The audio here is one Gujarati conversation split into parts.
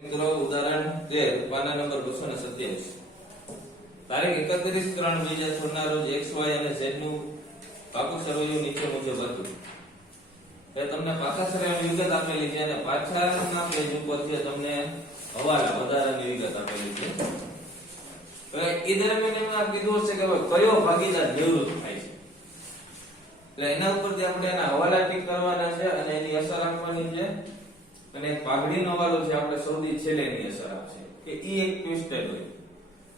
મિત્રો ઉદાહરણ 13 પાના નંબર 227 તારીખ 31/3/2016 ના રોજ x y અને z નું પાકું સરવૈયું નીચે મુજબ હતું. એ તમને પાકા સરવૈયાની વિગત આપેલી છે અને પાછળના પેજ ઉપર છે તમને હવાલા વધારાની વિગત આપેલી છે. હવે એ દરમિયાન એમાં કીધું છે કે કયો ભાગીદાર નિવૃત્ત થાય છે. એટલે એના ઉપરથી આપણે એના હવાલા ટીક કરવાના છે અને એની અસર આપવાની છે. અને પાઘડીનો હવાલો છે આપણે સૌથી છેલ્લેની અસર આપશે કે ઈ એક ટ્વિસ્ટેડ હોય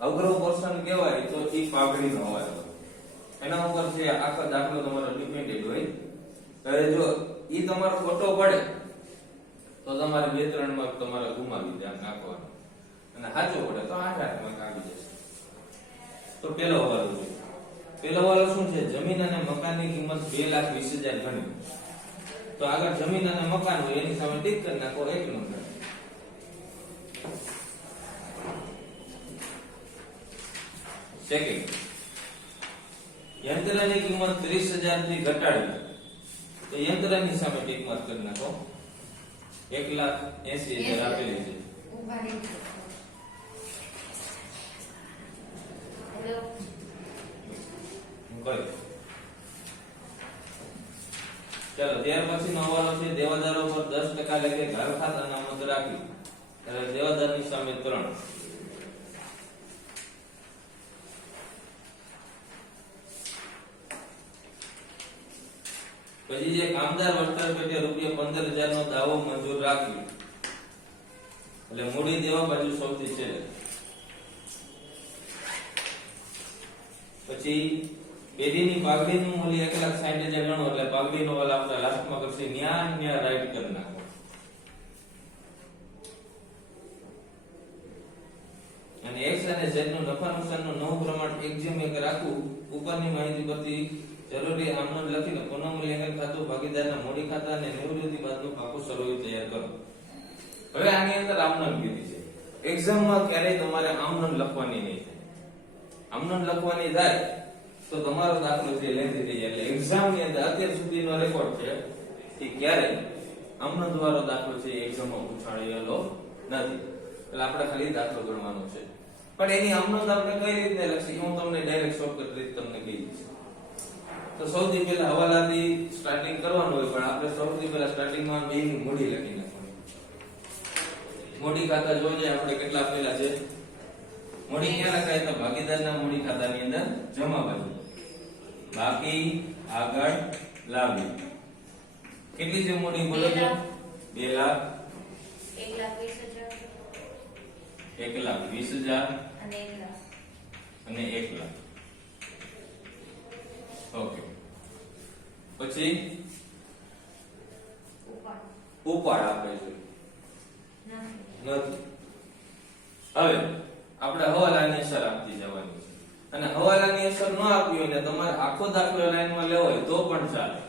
અઘરો પોર્શન કહેવાય તો ઈ પાઘડીનો હવાલો એના ઉપર છે આખો દાખલો તમારો ડિપેન્ડેડ હોય. હવે જો ઈ તમારો ખોટો પડે તો તમારે 2-3 માર્ક તમારે ગુમાવી દે નાખવાનો અને સાચો પડે તો 8 માર્ક આવી જશે. તો પહેલો હવાલો છે. પહેલો હવાલો શું છે? જમીન અને મકાનની કિંમત 2,20,000 ગણી. તો આગળ જમીન અને મકાન હોય એની સામે ટીક કરી નાખો 1 નંબર. સેકન્ડ, યંત્રની કિંમત 30,000 થી ઘટાડી તો યંત્રની સામે ટીક માર્ક કરી નાખો 1,80,000 આપેલી છે. હેલો ચાલો ત્યાર પછીનો હવાલો છે દેવાદારો પર 10% લેખે ઘર ખાતા અનામત રાખી. એટલે દેવાદારની સામે 3. પછી જે કામદાર વળતર પેટે ₹15,000 નો દાવો મંજૂર રાખ્યો એટલે મૂડી દેવા બાજુ સૌથી છેલ્લે. પછી પેઢીની પાઘડીનું મૂલ્ય 1,60,000 ગણો એટલે પાઘડીનો વાલા આપણે લાસ્ટમાં કરશે ન્યા રાઈટ કરી નાખો. અને x અને z નું નફા નુકસાનનું નવું પ્રમાણ 1:1 રાખવું. ઉપરની માહિતી પરથી જરૂરી આમનોંધ લખીને પુનઃમૂલ્યાંકન ખાતું ભાગીદારના મૂડી ખાતા અને નિવૃત્તિ બાદનું પાકું સરવૈયું તૈયાર કરો. હવે આની અંદર આમનોંધ કીધી છે. એક્ઝામમાં ક્યારેય તમારે આમનોંધ લખવાની નહીં થાય. આમનોંધ લખવાની થાય તો તમારો દાખલો છે લેન્ધી થઈ જાય. એટલે એક્ઝામ ની અંદર અત્યાર સુધીનો રેકોર્ડ છે કે ક્યારેય આમનોંધ વાળો દાખલો છે એક્ઝામમાં પૂછાયેલો નથી. એટલે આપણે ખાલી દાખલો ગણવાનો છે. પણ એની આમનોંધ આપણે કઈ રીતે લખી હું તમને ડાયરેક્ટ શોર્ટકટ રીત તમને કહી દઈશ. તો સૌથી પહેલા હવાલાથી સ્ટાર્ટિંગ કરવાનું હોય પણ આપણે સૌથી પહેલા સ્ટાર્ટિંગમાં બેની મૂડી લખી નાખવાની. મૂડી ખાતા જોઈએ આપણે કેટલા આપેલા છે. મૂડી ક્યાં લખાય તો ભાગીદારના મૂડી ખાતાની અંદર જમા બાજુ બાકી આગળ લાવી. કેટલી છે મૂડી બોલો છો? 1,20,000 અને 1,00,000. ઓકે. પછી ઉપાડ આપે છે નથી. હવે આપણે હવાલાની અસર આપતી જવાની છે અને હવાલાની અસર ન આપી હોય ને તમારે આખો દાખલો લાઈનમાં લેવો હોય તો પણ ચાલે.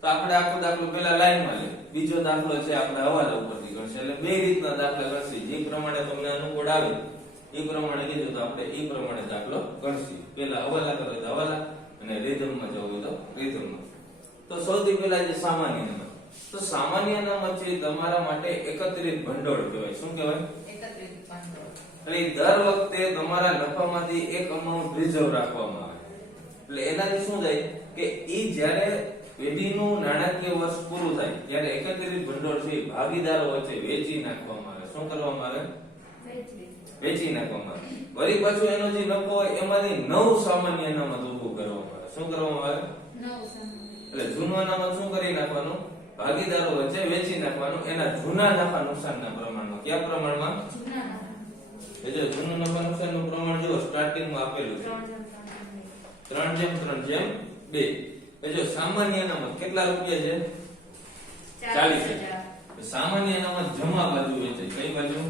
તો આપણે આખો દાખલો પહેલા લાઈનમાં લે, બીજો દાખલો છે આપણે હવાલા ઉપરથી ગણશે. એટલે બે રીતના દાખલા ગણશે. જે પ્રમાણે તમને અનુકૂળ આવે એ પ્રમાણે કીધું તો આપણે એ પ્રમાણે દાખલો ગણશે. પહેલા હવાલા કરે તો હવાલા અને રિધમમાં જવું તો રિધમમાં. તો સૌથી પહેલા જે સામાન્ય અનામત. તો સામાન્ય અનામત છે તમારા માટે એકત્રિત ભંડોળ કહેવાય. શું કહેવાય? એકત્રિત ભંડોળ. એટલે દર વખતે તમારા નફામાંથી એક અમાઉન્ટ રિઝર્વ રાખવામાં આવે. એટલે એનાથી શું થાય કે ઈ જ્યારે પેઢીનું નાણાકીય વર્ષ પૂરું થાય ત્યારે એકત્રિત ભંડોળ છે ભાગીદારો વચ્ચે વેચી નાખવામાં આવે. શું કરવામાં આવે? વેચી નાખવામાં આવે. વળી પાછું એનો જે નફો હોય એમાંથી નવું સામાન્ય અનામત ઊભું કરવામાં આવે. શું કરવામાં આવે? એટલે જૂનું અનામત શું કરી નાખવાનું? ભાગીદારો વચ્ચે વેચી નાખવાનું એના જૂના નફા નુકસાનના પ્રમાણમાં. કયા પ્રમાણમાં? એ જો જૂનું નફા નુકસાનનું પ્રમાણ જો સ્ટાર્ટિંગમાં આપેલું છે 3:3:2. એ જો સામાન્ય અનામત કેટલા રૂપિયા છે? 40,000. સામાન્ય અનામત જમા બાજુ વેચે. કઈ બાજુ?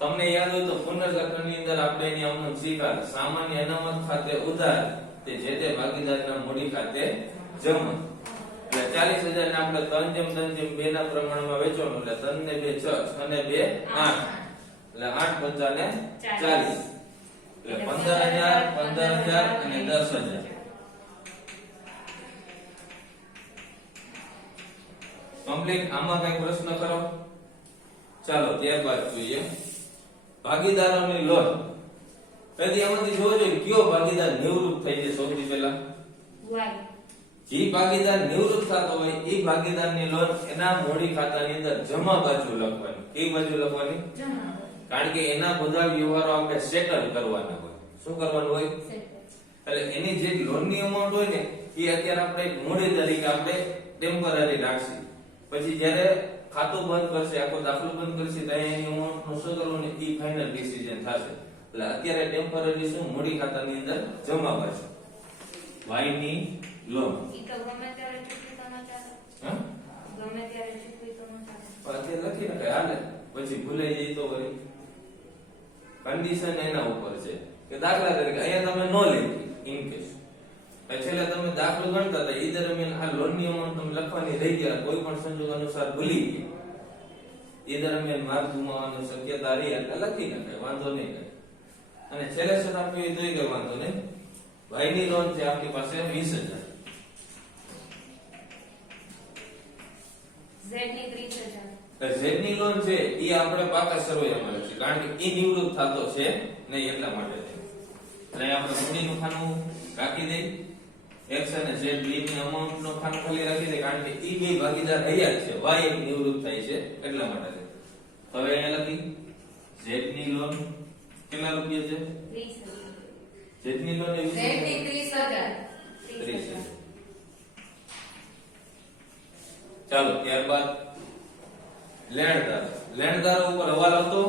તમને યાદ હોય તો પુનર્ગઠનની અંદર આપણે એની અમુક સ્વીકાર સામાન્ય અનામત ખાતે ઉધાર તે જે તે ભાગીદારના મૂડી ખાતે જમા. એટલે 40,000 ને આપણે 3:3:2 ના પ્રમાણમાં વેચવાનું. એટલે 3 ને 2 6 અને 2 8 એટલે 8 × 5 = 40. એટલે 15,000 15,000 અને 10,000. કમ્પ્લીટ. આમાં કઈ પ્રશ્ન કરો? ચાલો ત્યારબાદ જોઈએ ભાગીદારોની લોન. તેથી આમાંથી જોવો જોઈએ કયો ભાગીદાર નિવૃત્ત થઈ છે. સૌથી પહેલા જે ભાગીદાર નિવૃત્ત થતો હોય એ ભાગીદારની લોન એના મૂડી ખાતાની અંદર જમા બાજુ લખવાની. કઈ બાજુ લખવાની? કારણ કે એના બધા વ્યવહારો આપણે સેટલ કરવાના હોય. શું કરવાનું હોય? એટલે એની જે લોનની અમાઉન્ટ હોય ને એ અત્યારે આપણે મૂડી તરીકે આપણે ટેમ્પરરી રાખશું. પછી જ્યારે ખાતું બંધ કરશે, આખો દાખલો બંધ કરશે ત્યારે એની અમાઉન્ટ નું શું કરવું ને એ ફાઇનલ ડિસિઝન થશે. એટલે અત્યારે ટેમ્પરરી શું મૂડી ખાતાની અંદર જમા બાજુ વાય ની લોન. ઈ તો ગમે ત્યારે ચૂકવી તો ન ચાલે. હા, ગમે ત્યારે ચૂકવી તો ન ચાલે. પણ અત્યારે લખી નખાય હાલે, પછી ભૂલાઈ જાય તો વળી કન્ડિશન એના ઉપર છે કે દાખલા તરીકે અહીંયા તમે નો લખી ઇન કેસ છેલ્લે તમે દાખલો ગણતા હતા એ દરમિયાન આ લોનની અમાઉન્ટ તમે લખવાની રહી ગયા, કોઈ પણ સંજોગ અનુસાર ભૂલી ગયા, એ દરમિયાન માર્ક ગુમાવવાની શક્યતા રહી એટલે લખી નખાય, વાંધો નહીં કઈ. અને છેલ્લે શું આપ્યું હોય તોય કઈ વાંધો નહીં. ભાઈની લોન છે આપણી પાસે 20,000. Z ની 30,000. Z ની લોન છે એ આપણે પાકા સરવૈયામાં લખીએ કારણ કે એ નિવૃત્ત થતો છે નહીં એટલા માટે. અને આપણે મૂડીનું ખાનું રાખી દઈ, X અને Z ની અમાઉન્ટ નો ખાનું ખાલી રાખી દે કારણ કે એ બે ભાગીદાર રહ્યા જ છે, Y એક નિવૃત્ત થાય છે એટલા માટે. હવે અહીંયા લખી Z ની લોન કેટલા રૂપિયા છે? 30,000. Z ની લોન એ Z ની 30,000. 30,000. ચાલો ત્યારબાદ લેણદારો. લેણદારો ઉપર હવાલો હતો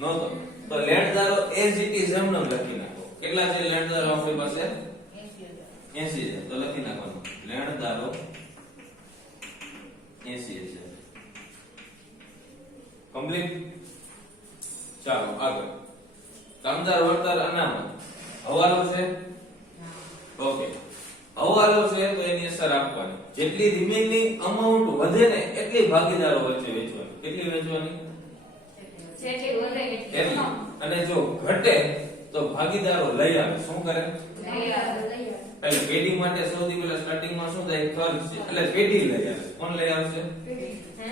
નહોતો તો લેણદારો એઝ ઇટ ઇઝ એમને લખી નાખો. કેટલા છે લેણદારો આપણી પાસે? 80,000. તો લખી નાખવાનું લેણદારો 80,000. કમ્પ્લીટ. ચાલો આગળ કામદાર વળતર અનામત હવાલો છે. ઓકે, હવાલો છે તો એની અસર આપવાની. જેટલી રિમેનિંગ અમાઉન્ટ વધે ને એટલી ભાગીદારો વચ્ચે વેચવાની. કેટલી વેચવાની? જેટલી વધે એટલી. એટલી. અને જો ઘટે તો ભાગીદારો લઈ આવે. શું કરે? લઈ આવે. એટલે પેઢી માટે સૌથી પહેલા સ્ટાર્ટિંગમાં શું થાય? ખર્ચ છે. એટલે પેઢી લઈ આવે. કોણ લઈ આવશે?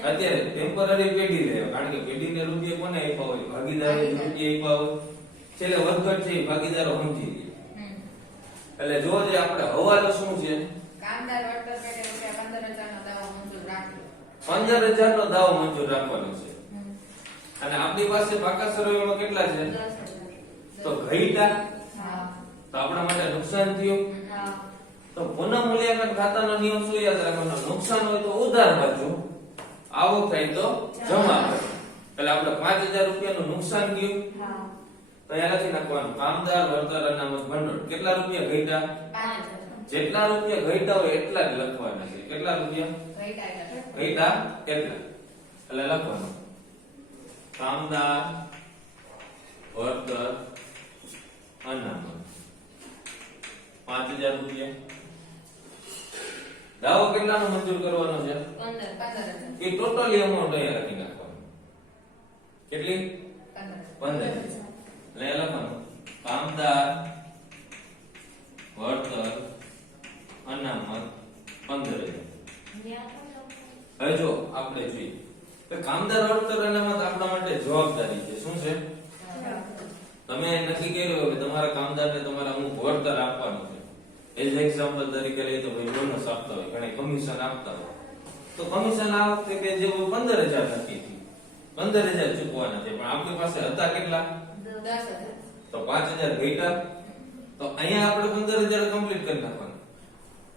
અત્યારે ટેમ્પરરી પેઢી લઈ આવે કારણ કે પેઢીને રૂપિયા કોને આપ્યા હોય? ભાગીદારો રૂપિયા આપ્યા હોય. છેલ્લે વધઘટ છે એ ભાગીદારો સમજી લે. એટલે જો જે આપણે હવાલો શું છે? કામદાર વળતર પેટે રૂપિયા 15,000 નો દાવો મંજૂર રાખ્યો. 15,000 નો દાવો મંજૂર રાખવાનો છે. અને આપણી પાસે પાકા સરવૈયામાં કેટલા છે? 10,000. તો ઘઈટા હા. તો આપણા માટે નુકસાન થયું. હા. તો પુનઃ મૂલ્યાંકન ખાતાનો નિયમ શું યાદ રાખવાનો? નુકસાન હોય તો ઉધાર બાજુ, આવક થાય તો જમા બાજુ. એટલે આપણે 5,000 રૂપિયાનું નુકસાન થયું હા. તો અહીંયા લખી નાખવાનું કામદાર વળતર અનામત ભંડોળ. કેટલા રૂપિયા ઘઈટા? 5,000. જેટલા રૂપિયા ઘઈટા હોય એટલા જ લખવાના છે. કેટલા રૂપિયા ઘઈટા? એટલા. એટલે લખવાનું કામદાર વળતર અનામત 5,000 રૂપિયા. દાવો કેટલાનો મંજૂર કરવાનો છે? 15,000. એ ટોટલી અમાઉન્ટ અહીંયા લખી નાખવાનું. કેટલી? 15,000. એટલે લખવાનું કામદાર વળતર અનામત 15,000. હવે જો આપણે જોઈએ કે કામદાર વળતર અનામત આપણા માટે જવાબદારી છે. શું છે? તમે નક્કી કર્યું કે તમારા કામદારને તમારે અમુક વળતર આપવાનું છે. એજ એક્ઝામ્પલ તરીકે લઈએ તો ભાઈ બોનસ આપતા હોય, ઘણી કમિશન આપતા હોય, તો કમિશન આ વખતે કે જે 15,000 નક્કી થયું, 15,000 ચૂકવાના છે. પણ આપણી પાસે હતા કેટલા? 10,000. તો 5,000 ઘટ્યા. તો અહીંયા આપણે 15,000 કમ્પ્લીટ કરી નાખવાનું.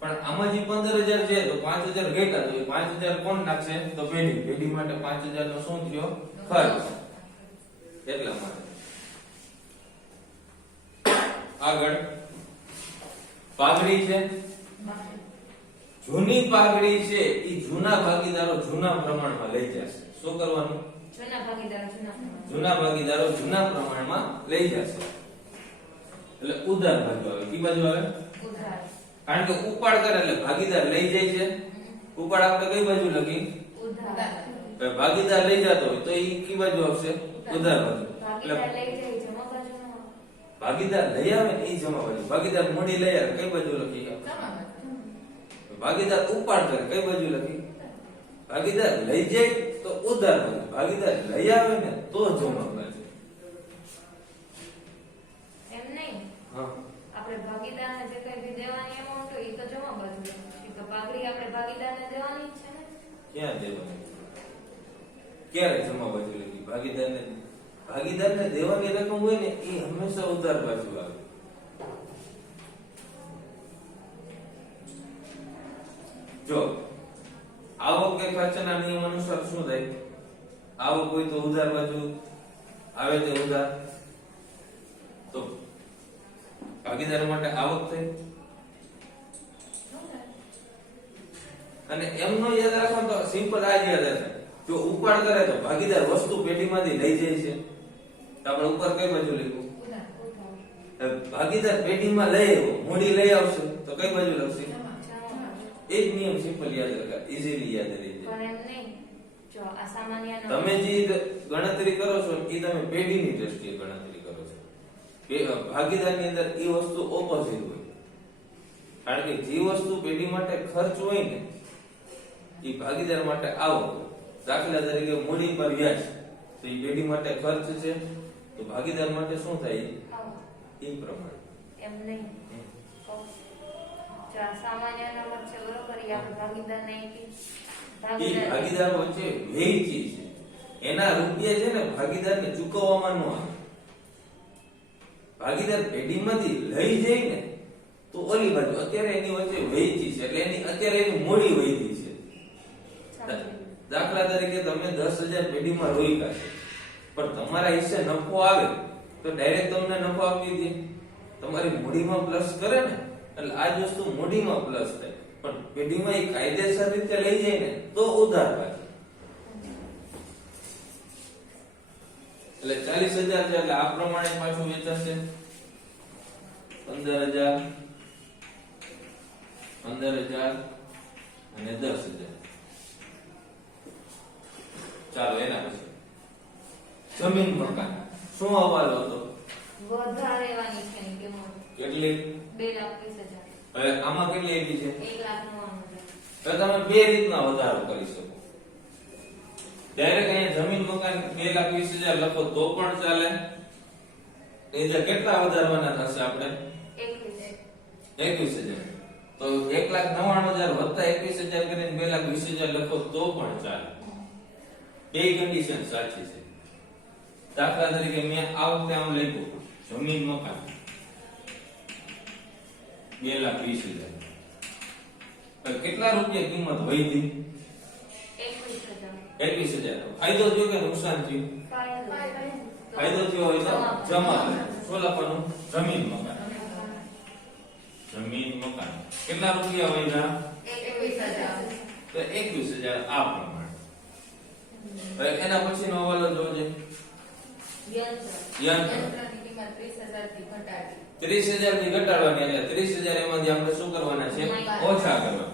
પણ આમાં જે 15,000 છે તો 5,000 ઘટ્યા તો એ 5,000 કોણ નાખશે? તો પેઢી. પેઢી માટે 5,000 નો શું થયો? ખર્ચ. એટલા માટે આગળ પાઘડી છે. જૂની પાઘડી છે એ જૂના ભાગીદારો જૂના પ્રમાણમાં લઈ જશે. શું કરવાનું? જૂના ભાગીદારો જૂના પ્રમાણમાં લઈ જશે. એટલે ઉધાર બાજુ આવે. કી બાજુ આવે? ઉધાર. કારણ કે ઉપાડ કરે એટલે ભાગીદાર લઈ જાય છે. ઉપાડ આપણે કઈ બાજુ લખી? ઉધાર. ભાગીદાર લઈ જતો હોય તો એ કી બાજુ આવશે? ઉધાર બાજુ. એટલે ભાગીદાર લઈ આવે ને એ જમા બાજુ. ભાગીદાર મૂડી લઈ આવે કઈ બાજુ લખી? ભાગીદાર ઉપાડ કરે કઈ બાજુ લખી? ભાગીદાર લઈ જાય તો ઉધાર બાજુ, ભાગીદાર લઈ આવે ને તો જમા બાજુ. એમ નહીં, હા, આપણે ભાગીદારને જે કંઈ બી દેવાની amount હોય એ તો જમા બાજુ છે. એ તો પાઘડી આપણે ભાગીદારને દેવાની જ છે ને. ક્યાં દેવાની? ક્યારે જમા બાજુ લખી? ભાગીદારને દેવાની રકમ હોય ને એ હંમેશા ઉધાર બાજુ આવે. જો આવક કે ખર્ચના નિયમ અનુસાર શું થાય? આવક હોય તો ઉધાર બાજુ આવે તે ઉધાર, તો ભાગીદાર માટે આવક થઈ. અને એમનો યાદ રાખો તો સિમ્પલ આ જ યાદ રાખે. જો ઉપાડ કરે તો ભાગીદાર વસ્તુ પેટીમાંથી લઈ જાય છે, તો આપણે ઉપર કઈ બાજુ લખ્યું? ભાગીદાર પેટીમાં લઈ આવ્યો, મૂડી લઈ આવશે તો કઈ બાજુ લખશે? એ જ નિયમ સિમ્પલ યાદ રાખે, ઈઝીલી યાદ રહી જાય. પણ એમ નહીં, જો આ સામાન્ય તમે જે ગણતરી કરો છો એ તમે પેઢીની દ્રષ્ટિએ ગણતરી કરો છો. ભાગીદારની અંદર એ વસ્તુ ઓપોઝિટ હોય. કારણ કે જે વસ્તુ પેઢી માટે ખર્ચ હોય ને એ ભાગીદાર માટે આવક. દાખલા તરીકે મૂડી પર વ્યાજ, તો એ પેઢી માટે ખર્ચ છે, તો ભાગીદાર માટે શું થાય? એ પ્રમાણે. એમ નહીં, જો આ સામાન્ય અનામત છે બરોબર, એ આપણે ભાગીદારને આપી. એ ભાગીદાર વચ્ચે વહેંચી છે, એના રૂપિયા છે ને ભાગીદારને ચૂકવવામાં ન આવે. ભાગીદાર પેઢીમાંથી લઈ જાય ને તો ઓલી બાજુ અત્યારે એની વચ્ચે વહેંચી છે, એટલે એની અત્યારે એની મૂડી વહેંચી છે. દાખલા તરીકે તમે 10,000 પેઢીમાં રોક્યા છે, પણ તમારા હિસ્સે નફો આવે તો ડાયરેક્ટ તમને નફો આપી દે. તમારી મૂડીમાં પ્લસ કરે ને, એટલે આ જ વસ્તુ મૂડીમાં પ્લસ થાય, પણ પેઢીમાં એ કાયદેસર રીતે લઈ જાય ને તો ઉધાર બાજુ. એટલે 40,000 છે, એટલે આ પ્રમાણે પાછું વેચાશે 15,000, 15,000 અને 10,000. ચાલો એના પછી જમીન મકાન શું હવાલો હતો? વધારેવાની છે એની કિંમત કેટલી? 2,20,000. હવે આમાં કેટલી આપી છે? 1,99,000. તો તમે બે રીતના વધારો કરી શકો. ડાયરેક્ટ અહીંયા જમીન મકાન 2,20,000 લખો તો પણ ચાલે. એટલે કેટલા વધારવાના થશે આપણે? 21,000. તો 1,99,000 વત્તા 21,000 કરીને 2,20,000 લખો તો પણ ચાલે. બે કન્ડિશન સાચી છે. દાખલા તરીકે મેં આ વખતે આમ લખ્યું જમીન મકાન 2,20,000. કેટલા રૂપિયા કિંમત વધી? 21,000. ફાયદો થયો કે નુકસાન થયું? ફાયદો થયો હોય તો જમા. શું લખવાનું? જમીન મકાન. જમીન મકાન કેટલા રૂપિયા વધ્યા? 21,000. તો 21,000 આ પ્રમાણે. હવે એના પછીનો હવાલો જોજો. યંત્ર. યંત્રની કિંમત 30,000 થી ઘટાડી. 30,000 થી ઘટાડવાની, એટલે 30,000 એમાંથી આપણે શું કરવાના છે? ઓછા કરવા.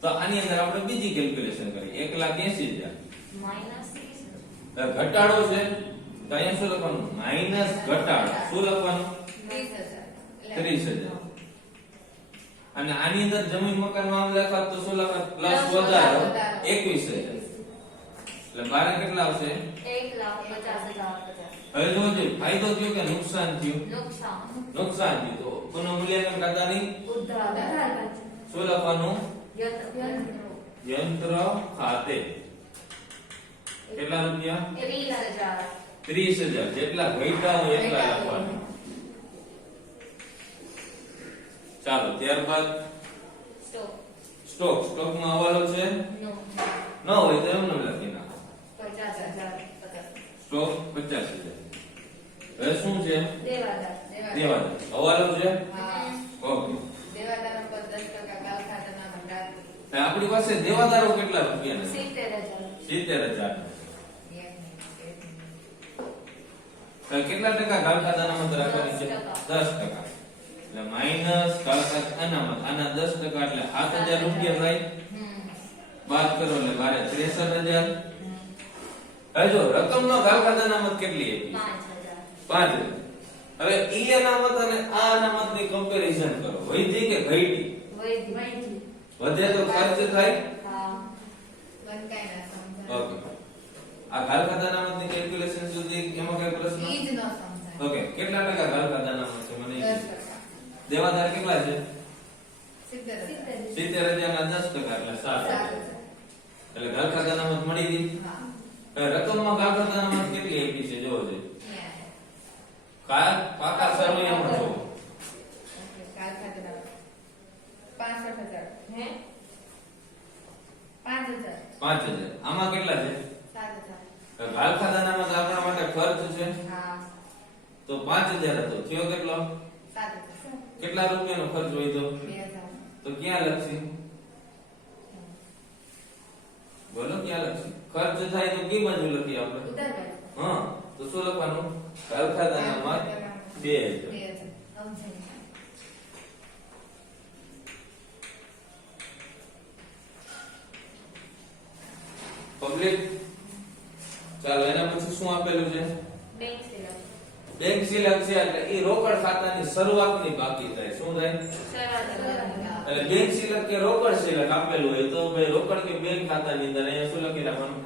તો આની અંદર આપણે બીજી કેલ્ક્યુલેશન કરી 1,80,000 ઘટાડો છે, તો અહીંયા શું લખવાનું? માઈનસ ઘટાડો. શું લખવાનું? 30,000. અને આની અંદર જમીન મકાન માં આમ લખાત તો શું લખાત? પ્લસ વધારો 21,000. એટલે બારે કેટલા આવશે? 1,50,000. હવે જોજો ફાયદો થયો કે નુકસાન થયું? નુકસાન થયું. તો પુનઃ મૂલ્યાંકન ખાતાની શું લખવાનું? યંત્ર ખાતે કેટલા રૂપિયા? 30,000. જેટલા ઘટ્યા હોય એટલા લખવાનું. ચાલો ત્યારબાદ સ્ટોકમાં હવાલો છે, ન હોય તો એમને લખી નાખો. 50,000. સ્ટોક 50,000. હવે શું છે? દેવાદાર. હવાલો છે. હા. ઓકે. દેવાદારો પર 10% ગાલ ખાતાના ભંડાર. આપણી પાસે દેવાદારો કેટલા રૂપિયાના છે? 70,000. 70,000. કેટલા ટકા ગાલ ખાતાના અનામત રાખવાની છે? 10%. એટલે માઈનસ ગાલ ખાતા અનામત, આના 10% એટલે 7,000 રૂપિયા થાય. બાદ કરો એટલે બારે 63,000. હવે જો રકમનો ગાલ ખાતા અનામત કેટલી આપી? 5,000. હવે ઈ અનામત અને આ અનામતની કમ્પેરીઝન કરો. વધી કે ઘટી? વધે તો ખર્ચ થાય. હા. બંકાય ઓકે આ ઘાલ ખાતા અનામતની કેલ્ક્યુલેશન સુધી એમાં કઈ પ્રશ્ન ઈ જ ન સમજાય. ઓકે કેટલા ટકા ઘાલ ખાતા અનામત છે મને એ કહો. 10%. દેવાદાર કેટલા છે 70,000. 70,000 ના 10% એટલે 7,000 એટલે ઘાલ ખાતા અનામત મળી ગઈ હા. હવે રકમમાં ઘાલ ખાતા અનામત કેટલી આપી છે જોવો છે Yeah. પાકા સરવૈયામાં જોવો ઓકે, કાલ ખાતેના 65,000. હે 5,000. 5,000 આમાં કેટલા છે 7,000. ઘાલ ખાતા અનામત આપણા માટે ખર્ચ છે હા. તો 5,000 હતો થયો કેટલો 7,000. કેટલા રૂપિયાનો ખર્ચ હોય તો 2,000. તો ક્યાં લખશી બોલો ક્યાં લખશી ખર્ચ થાય તો કઈ બાજુ લખીએ આપણે ઉધાર બાજુ. હા તો શું લખવાનું ઘાલ ખાતા અનામત 2,000 2,000. સમજાય પબ્લિક ચાલો એના પછી શું આપેલું છે બેંક સિલક બેંક સિલક છે એટલે એ રોકડ ખાતાની શરૂઆતની બાકી થાય શું થાય એટલે બેંક સિલક કે રોકડ સિલક આપેલું હોય તો ભાઈ રોકડ કે બેંક ખાતાની અંદર અહીંયા શું લખી નાખવાનું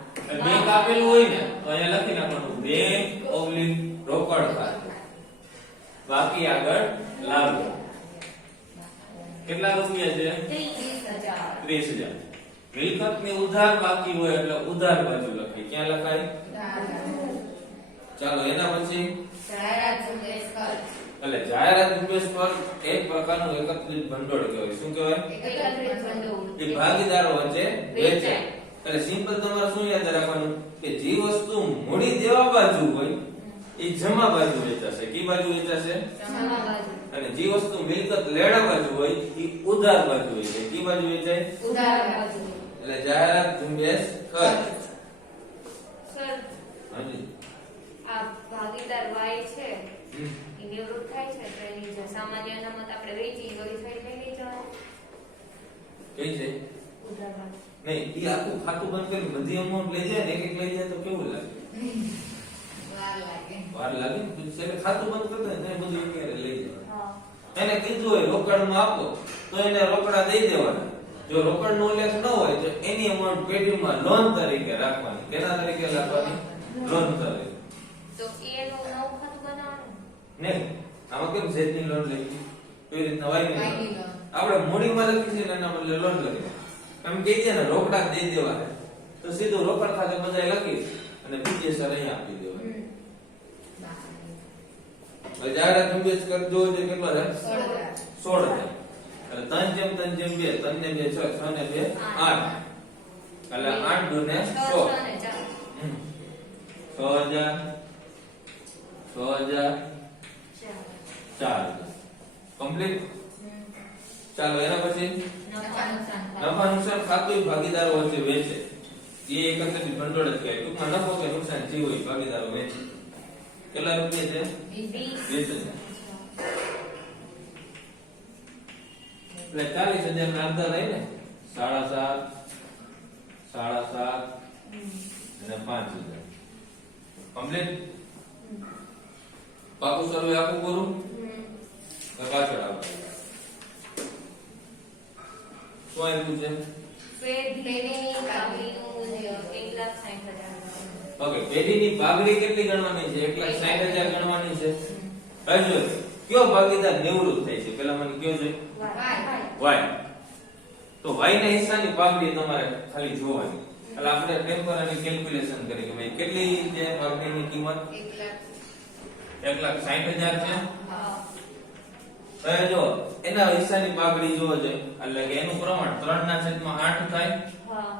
બેંક આપેલું હોય ને તો અહીંયા લખી નાખવાનું બેંક ઓબ્લિક રોકડ ખાતું બાકી આગળ લાભ કેટલા રૂપિયા છે 30,000. 30,000 મિલકતની ઉધાર બાકી હોય એટલે ઉધાર બાજુ લખી ક્યાં લખાય ચાલો એના પછી જાહેરાત ઝુંબેશ ખર્ચ. એટલે જાહેરાત ઝુંબેશ પર એક પ્રકારનું એકત્રિત ભંડોળ કહેવાય શું કહેવાય એકત્રિત ભંડોળ એ ભાગીદારો વચ્ચે વેચાય વેચાય. એટલે સિમ્પલ તમારે શું યાદ રાખવાનું કે જે વસ્તુ મૂડી દેવા બાજુ હોય એ જમા બાજુ વેચાશે કી બાજુ વેચાશે જમા બાજુ અને જે વસ્તુ મિલકત લેણા બાજુ હોય એ ઉધાર બાજુ વેચાય કી બાજુ વેચાય ઉધાર બાજુ એટલે જાહેરાત ઝુંબેશ ખર્ચ સર હાજી આ ભાગીદાર વાય છે હમ. એ નિવૃત્ત થાય છે તો એની જે સામાન્ય અનામત આપણે વેચી વળી થઈ લઈ જવાનું કઈ છે ઉધાર બાજુ નહીં એ આખું ખાતું બંધ કરી બધી અમાઉન્ટ લઈ જાય ને એક એક લઈ જાય તો કેવું લાગે વાર લાગે. વાર લાગે ને પછી એટલે ખાતું બંધ કરતા ને બધું એક લઈ જાય હા એને કીધું હોય રોકડમાં આપો તો એને રોકડા દઈ દેવાના જો રોકડનો ઉલ્લેખ ન હોય તો એની અમાઉન્ટ પેઢીમાં લોન તરીકે રાખવાની કેના તરીકે રાખવાની લોન તરીકે તો એનું નવું ખાતું બનાવવાનું નહીં આમાં કેમ ઝેડની લોન લખી કેવી રીતના વાયની વાયની લોન લોન. આપણે મૂડીમાં લખી છે ને એના બદલે લોન લખી એમ કહી દે ને રોકડા જ દઈ દેવાના તો સીધું રોકડ ખાતે બધાય લખી અને બીજે સર અહીંયા આપી દેવાનું હવે જાહેરાત ઝુંબેશ કરજો છે કેટલો છે 16,000 એટલે 3 જેમ 2 3 ને 2 6 6 ને 2 8 એટલે 8 દુને 16 6,000 6,000 4,000 કમ્પ્લીટ ચાલો એના પછી નફા નુકસાન ખાતું. નફા નુકસાન ખાતું ભાગીદારો વચ્ચે વેચે એ એકત્રિત ભંડોળ જ કહેવાય ટૂંકમાં નફો કે નુકસાન જે હોય ભાગીદારો વેચે કેટલા રૂપિયા છે 20,000 એટલે 40,000 ના અડધા થાય ને 7.5 7.5 અને 5,000 કમ્પ્લીટ પાકું સર્વે આખું કરું કે પાછળ આવું શું આપ્યું છે પેઢીની પાઘડીનું મૂલ્ય 1,60,000 ઓકે પેઢીની પાઘડી કેટલી ગણવાની છે 1,60,000 ગણવાની છે હવે જો કયો ભાગીદાર નિવૃત્ત થાય છે પેલા મને કયો છે વાય તો વાય ના હિસ્સાની પાઘડી તમારે ખાલી જોવાની એટલે આપણે ટેમ્પરરી કેલ્ક્યુલેશન કરી કે ભાઈ કેટલી છે પાઘડીની કિંમત 1,60,000 છે હવે જો એના હિસ્સાની પાઘડી જોવો છે એટલે કે એનું પ્રમાણ 3/8 થાય હા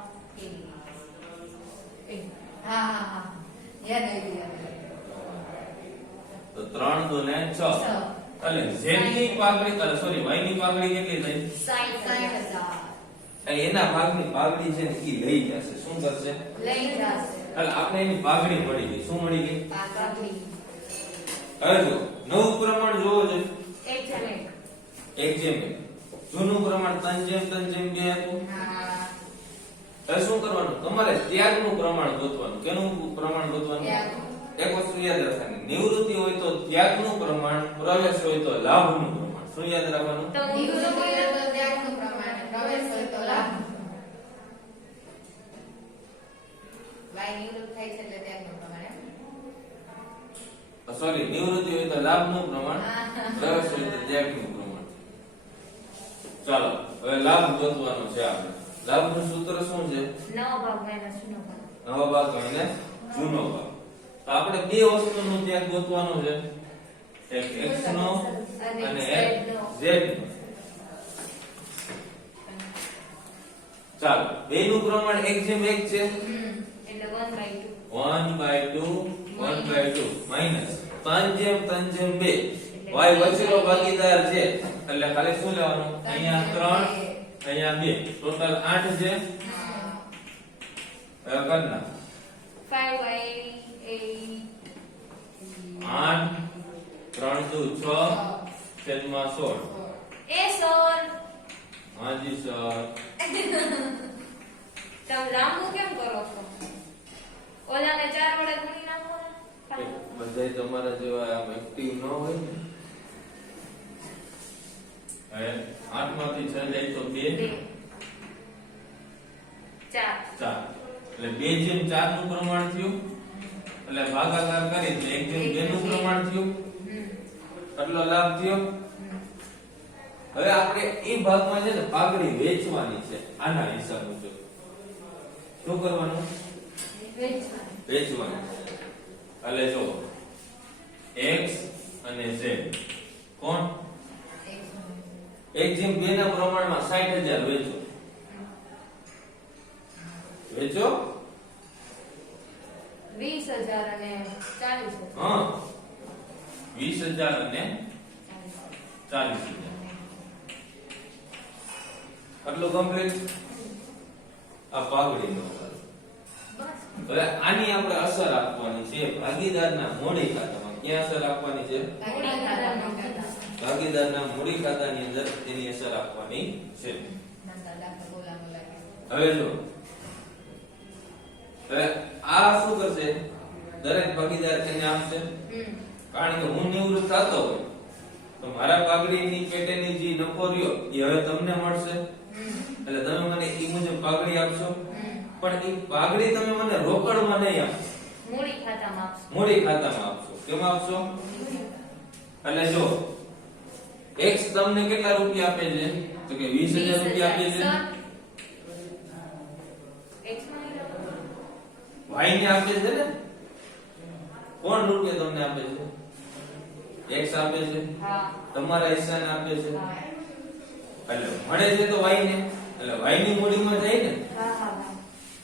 હા હા હા યાદ આવી ગયું. તો 3 દુને 6 એટલે ઝેડની પાઘડી સોરી વાયની પાઘડી કેટલી થઈ 60,000. એટલે એના ભાગની પાઘડી છે ને ઈ લઈ જશે શું કરશે લઈ જશે. એટલે આપણે એની પાઘડી મળી ગઈ શું મળી ગઈ પાઘડી. હવે જો નવું પ્રમાણ જોવો છે 1:1 1:1 જૂનું પ્રમાણ 3:3:2 હતું હા. હવે શું કરવાનું તમારે ત્યાગનું પ્રમાણ ગોતવાનું કેનું પ્રમાણ ગોતવાનું ત્યાગનું. એક વસ્તુ યાદ રાખવાની નિવૃત્તિ હોય તો ત્યાગનું પ્રમાણ પ્રવેશ હોય તો લાભનું પ્રમાણ શું યાદ રાખવાનું તો નિવૃત્ત હોય તો ત્યાગનું પ્રમાણ, પ્રવેશ હોય તો લાભનું પ્રમાણ. વાય નિવૃત્ત થાય છે એટલે ત્યારનું પ્રમાણે સોરી, નિવૃત્તિ હોય તો લાભનું પ્રમાણ, હા. પ્રવેશ હોય તો ત્યાગનું પ્રમાણ. ચાલો હવે લાભ ગોતવાનો છે આપણે. લાભનું સૂત્ર શું છે? નવો ભાગ માઇનસ જૂનો ભાગ. નવો ભાગ માઇનસ જૂનો ભાગ. તો આપણે બે વસ્તુનો ત્યાગ ગોતવાનો છે, એક x નો અને એક z નો. ચાલો બેનું પ્રમાણ 1:1 છે, એટલે 1/2. 1/2 માઇનસ 3:3:2. y વચ્ચેનો ભાગીદાર છે એટલે ખાલી શું લેવાનું? અહીંયા 3, અહીંયા 2, ટોટલ 8 છે. હવે કરના 5/8 8 3 2 6 છેદમાં 16. એ સર હાજી સર. તમે લાંબુ કેમ કરો છો? ઓલાને 4 વડે ગુણી નાખો ને. બધાય તમારા જેવા આમ એક્ટિવ ન હોય ને. હવે 8 માંથી 6 જાય તો 2 4 4 એટલે 2:4 નું પ્રમાણ થયું, એટલે ભાગાકાર કરી તો 1:2 નું પ્રમાણ થયું. એટલો લાભ થયો. હવે આપણે એ ભાગમાં છે ને પાઘડી વેચવાની છે આના હિસાબ મુજબ. શું કરવાનું? વેચવાનું. એટલે જો x અને z કોણ 1:2 ના પ્રમાણમાં 60,000 વેચો. વેચો 20,000 અને 40,000. હા 20,000 અને 40,000. આટલું કમ્પ્લીટ. આ પાઘડીનો. બસ હવે આની આપણે અસર આપવાની છે ભાગીદારના મૂડી ખાતામાં. ક્યાં અસર આપવાની છે? ભાગીદારના મૂડી ખાતાની અંદર તેની અસર આપવાની છે. હવે જો હવે આ શું કરશે? દરેક ભાગીદાર તેને આપશે. કારણ કે હું નિવૃત્ત થતો હોય તો મારા પાઘડીની પેટેની જે નફો રહ્યો એ હવે તમને મળશે. એટલે તમે મને એ મુજબ પાઘડી આપશો. પણ એ પાઘડી તમે મને રોકડમાં નહીં આપો, મૂડી ખાતામાં આપશો. મૂડી ખાતામાં આપશો. કેમ આપશો? એટલે જો x તમને કેટલા રૂપિયા આપે છે? તો કે 20,000 રૂપિયા આપે છે. X માં y ને આપે છે ને? કોણ રૂપિયા તમને આપે છે? x આપે છે. હા તમારા હિસ્સાને આપે છે. હા એટલે મળે છે તો y ને, એટલે y ની મૂડીમાં જાય ને. હા હા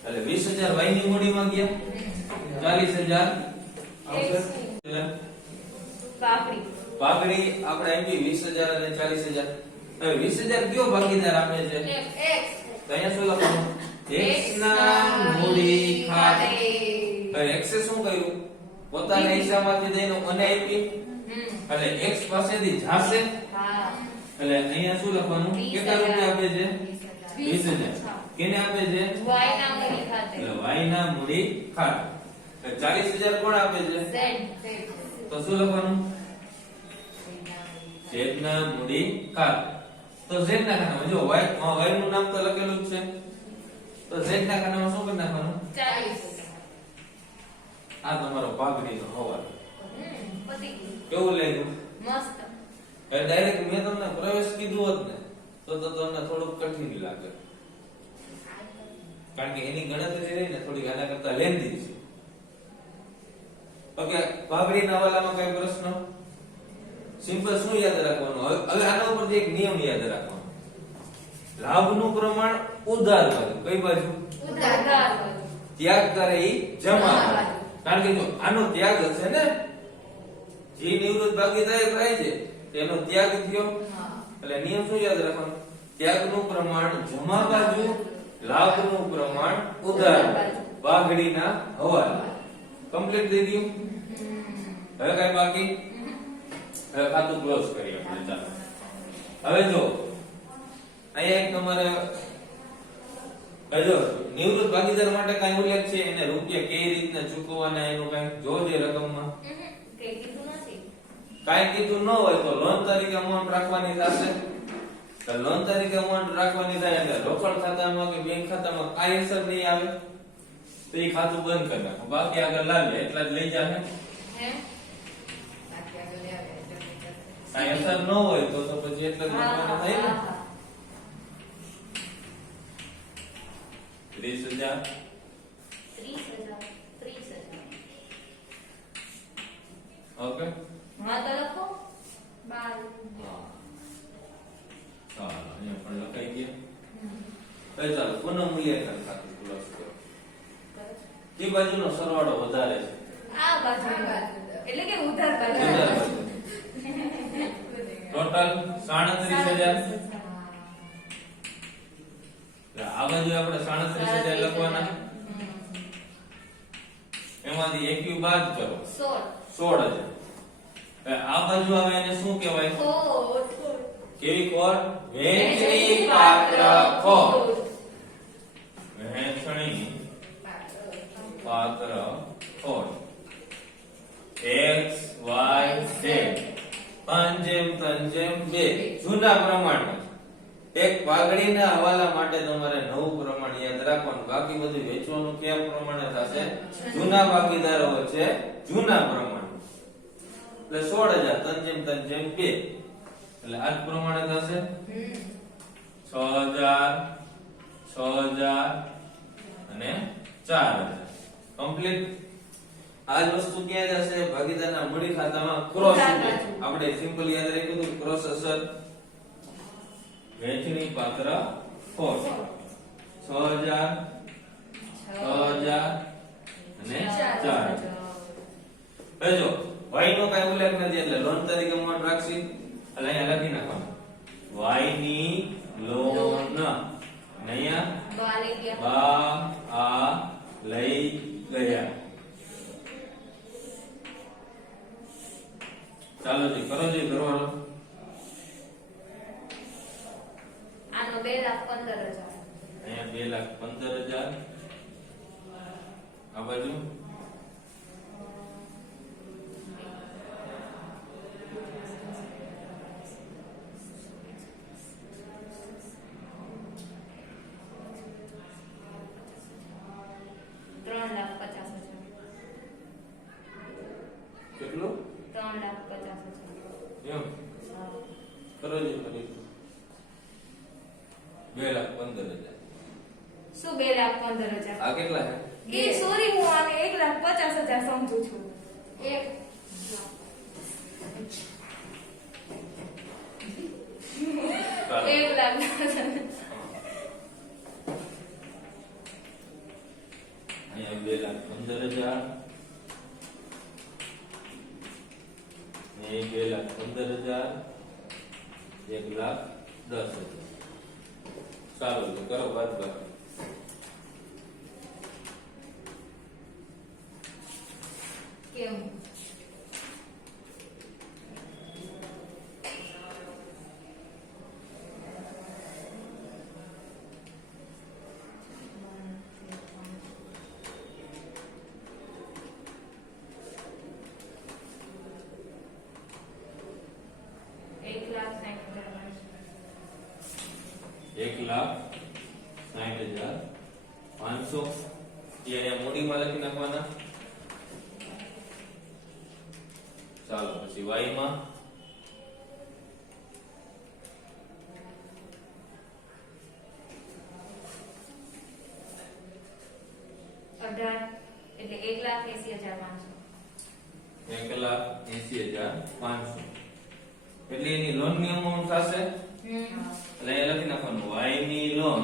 એટલે 20,000 y ની મૂડીમાં ગયા, 40,000 આવશે. પાપડી પાઘડી આપણે આપી 20,000 અને 40,000. હવે 20,000 કયો ભાગીદાર આપે છે? X તો અહીંયા શું લખવાનું? x ના મૂડી ખાતે. હવે x એ શું કર્યું? પોતાના હિસ્સામાંથી દઈને મને આપી. એટલે x પાસેથી જાશે. હા એટલે અહીંયા શું લખવાનું? કેટલા રૂપિયા આપે છે? 20,000. કેને આપે છે? Y ના મૂડી ખાતે. એટલે y ના મૂડી ખાતે. એટલે 40,000 કોણ આપે છે? Z તો શું લખવાનું? z ના મૂડી ખાતે. તો z ના ખાતામાં જો y નું નામ તો લખેલું જ છે. તો z ના ખાતામાં શું કરી નાખવાનું? 40. આ તમારો પાઘડીનો હવાલો. પતી ગયું. કેવું લાગ્યું? મસ્ત. એ ડાયરેક્ટ મેં તમને પ્રવેશ કીધું હોત ને તો તમને થોડુંક કઠિન લાગે. કારણ કે એની ગણતરી રહી ને થોડીક આના કરતા લેન્ધી છે. ઓકે, પાઘડીના હવાલામાં કઈ પ્રશ્ન? સિમ્પલ શું યાદ રાખવાનું? હવે આના ઉપરથી એક નિયમ યાદ રાખવાનો. લાભનું પ્રમાણ ઉધાર બાજુ. કઈ બાજુ? ઉધાર બાજુ. ત્યાગ કરે ઈ જમા બાજુ. કારણ કે જો આનો ત્યાગ હશે ને, જે નિવૃત્ત ભાગીદાર થાય છે તેનો ત્યાગ થયો. એટલે નિયમ શું યાદ રાખવાનો? ત્યાગનું પ્રમાણ જમા બાજુ, લાભનું પ્રમાણ ઉધાર બાજુ. પાઘડીના હવાલા. કમ્પ્લીટ થઈ ગયું. હવે કઈ બાકી? હવે ખાતું ક્લોઝ કરીએ આપણે. ચાલો હવે જો અહીંયા એક તમારે જો નિવૃત્ત ભાગીદાર માટે કઈ ઉલ્લેખ છે? એને રૂપિયા કઈ રીતના ચૂકવવાના એનું કઈ જોજે રકમમાં. કે કીધું નથી. કાઈ કીધું ન હોય તો લોન તરીકે અમાઉન્ટ રાખવાની થશે. તો લોન તરીકે અમાઉન્ટ રાખવાની થાય એટલે રોકડ ખાતામાં કે બેંક ખાતામાં કાઈ અસર નહીં આવે. તો એ ખાતું બંધ કરી નાખો, બાકી આગળ લાવીએ એટલા જ લઈ જાહે. હે બાકી આગળ લે આવે એટલે પછી કાંઈ અસર ન હોય તો પછી એટલા જ હા મૂકવાના થાય ને. હા 30,000 30,000 ઓકે. હા તો લખો 12 હા ચાલો અહીંયા પણ લખાઈ ગયા. હવે ચાલો પુનઃ મૂલ્યાંકન ખાતું ક્લોઝ કરો. જે બાજુનો સરવાળો વધારે છે આ બાજુ આ બાજુ. એટલે કે ઉધાર બાજુ ઉધાર બાજુ. ટોટલ 37,000. આ બાજુ આપણે 37,000 લખવાના. એમાંથી એક્યુ બાદ કરો 16,000. હવે આ બાજુ આવે એને શું કહેવાય? કેવી ખોર? વહેંચણી પાત્ર ખોર. વહેંચણી પાત્ર ખોર. x y z 5:3:2 જૂના પ્રમાણમાં. એક પાઘડીના હવાલા માટે તમારે નવું પ્રમાણ યાદ રાખવાનું, બાકી બધું વેચવાનું કયા પ્રમાણે થશે? જૂના ભાગીદારો છે જૂના પ્રમાણ. એટલે 16,000 3:3:2 એટલે આ જ પ્રમાણે થશે. 6,000 6,000 અને 4,000 કમ્પ્લીટ. આ જ વસ્તુ ક્યાં જશે? ભાગીદારના મૂડી ખાતામાં ક્રોસ. આપણે સિમ્પલ યાદ રાખ્યું હતું ક્રોસ અસર. વહેંચણી પાત્ર ખોર 6,000 6,000 અને 4,000. હવે જો y નો કઈ ઉલ્લેખ નથી એટલે લોન તરીકે મોડ રાખશી. એટલે અહીંયા લખી નાખવાનું y ની લોન. અને અહીંયા બા આ લઈ ગયા. ચાલો જી કરો જી કરવાનો. આનો 2,15,000 અહીંયા 2,15,000. આ બાજુ 3,50,000 કેટલું? 3,50,000 એમ કરો જી ફરી 2,15,000. શું 2,15,000? આ કેટલા છે? એ સોરી હું આને 1,50,000 સમજુ છું. એક ચાલો. 1,50,000 અહીંયા 2,15,000 ને 2,15,000 1,10,000. ચાલો તો કરો બાદ બાકી. કેમ? એક લાખ 1,60,500 એ અહીંયા મૂડીમાં લખી નાખવાના. ચાલો પછી y માં 18 એટલે 1,80,500 1,80,500 એટલે એની લોન ની અમાઉન્ટ થશે. એટલે અહીંયા લખી નાખવાનું y ની લોન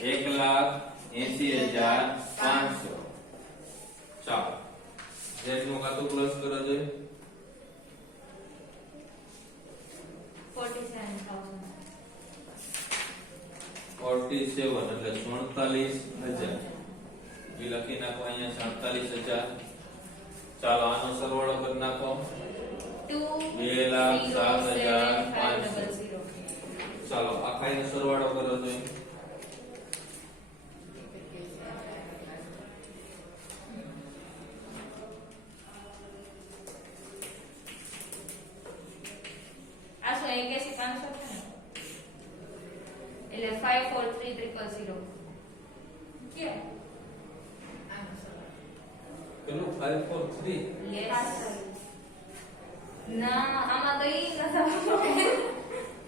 1,80,500. ચાલો z નું ખાતું ક્લોઝ કરો જોઈએ. 47,000 47 એટલે 47,000 એ લખી નાખો અહીંયા 47,000. ચાલો આનો સરવાળો કરી નાખો 2,07,500. ચાલો આખા એનો સરવાળો કરો જોઈએ. આ શું 81,500 છે ને એટલે 543,000 કે 543 Yes. ના આમાં તો ઈ નથી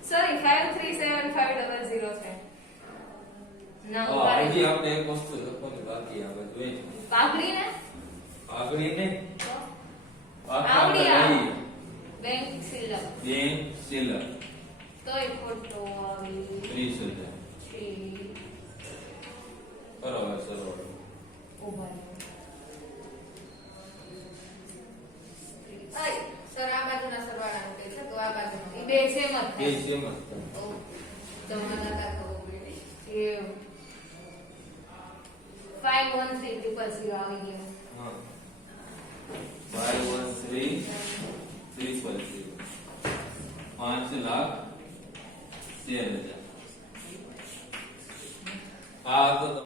સોરી 53750 છે ના ઉભા હજી રહી. આપણે એક વસ્તુ લખવાની બાકી આવે જોઈએ પાઘડી ને આગળ ને તો આવડી આવડી બેંક સિલક બેંક સિલર તોય ખોટો આવી 30,000 3 કરો હવે સરવાળો ઉભા રહો. આય, સર આ બાજુના સરવાળાનું કહે છે તો આ બાજુનું. ઈ બે સેમ જ બે થાય. સેમ તો જમવાના તા ખબર પડી. એવું 51300 આવી ગયું. હા 513,343 5,13,000 આ તો